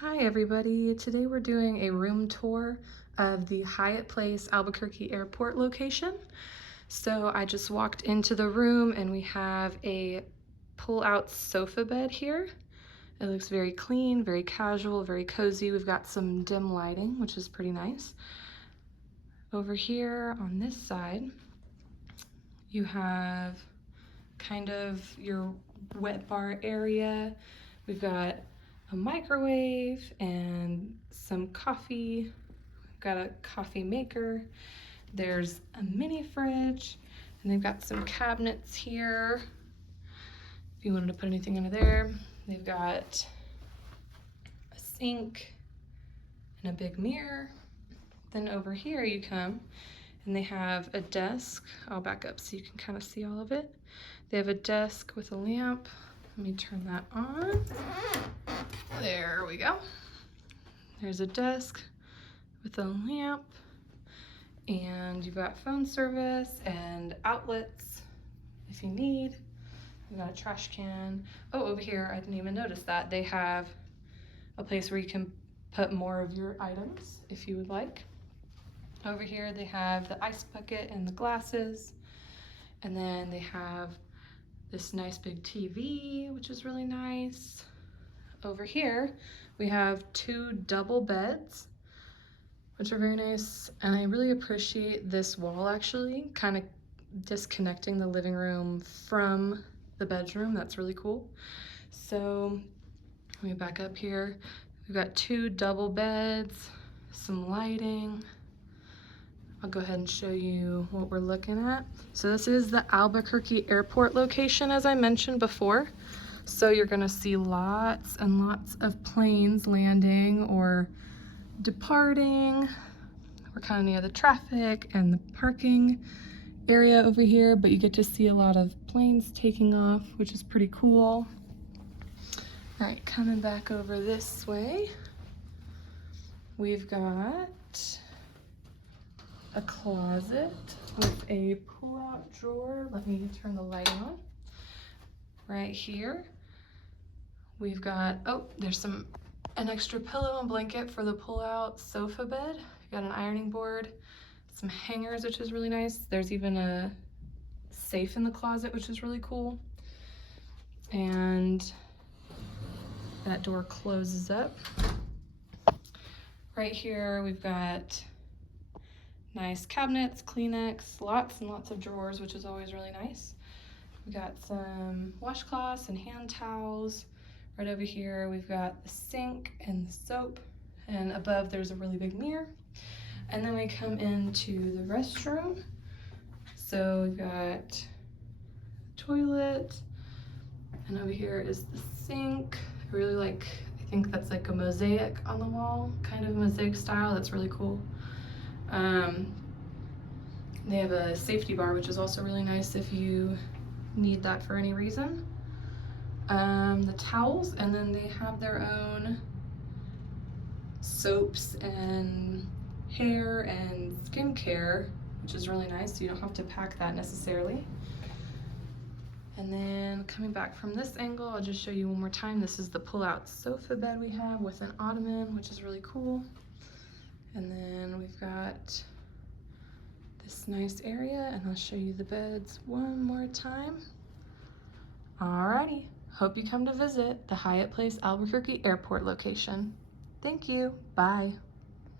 Hi everybody, today we're doing a room tour of the Hyatt Place Albuquerque Airport location. So I just walked into the room and we have a pull-out sofa bed here. It looks very clean, very casual, very cozy. We've got some dim lighting, which is pretty nice. Over here on this side, you have kind of your wet bar area. We've got a microwave and some coffee. We've got a coffee maker. There's a mini fridge, and they've got some cabinets here if you wanted to put anything under there. They've got a sink and a big mirror. Then over here you come and they have a desk. I'll back up so you can kind of see all of it. They have a desk with a lamp. Let me turn that on. There we go. There's a desk with a lamp, and you've got phone service and outlets if you need. We've got a trash can. Oh, over here, I didn't even notice that. They have a place where you can put more of your items if you would like. Over here, they have the ice bucket and the glasses. And then they have this nice big TV, which is really nice. Over here, we have two double beds, which are very nice. And I really appreciate this wall actually, kind of disconnecting the living room from the bedroom. That's really cool. So let me back up here. We've got two double beds, some lighting. I'll go ahead and show you what we're looking at. So this is the Albuquerque Airport location, as I mentioned before. So you're gonna see lots and lots of planes landing or departing. We're kind of near the traffic and the parking area over here, but you get to see a lot of planes taking off, which is pretty cool. All right, coming back over this way, we've got a closet with a pull-out drawer. Let me turn the light on. Right here, we've got, oh, there's an extra pillow and blanket for the pull-out sofa bed. We've got an ironing board, some hangers, which is really nice. There's even a safe in the closet, which is really cool. And that door closes up. Right here, we've got nice cabinets, Kleenex, lots and lots of drawers, which is always really nice. We got some washcloths and hand towels. Right over here, we've got the sink and the soap, and above there's a really big mirror. And then we come into the restroom. So we've got toilet, and over here is the sink. I really like, I think that's like a mosaic on the wall, kind of mosaic style. That's really cool. They have a safety bar, which is also really nice if you need that for any reason. The towels, and then they have their own soaps and hair and skincare, which is really nice, so you don't have to pack that necessarily. And then coming back from this angle, I'll just show you one more time. This is the pull-out sofa bed we have with an ottoman, which is really cool. And then we've got this nice area, and I'll show you the beds one more time. Alrighty, hope you come to visit the Hyatt Place Albuquerque Airport location. Thank you, bye.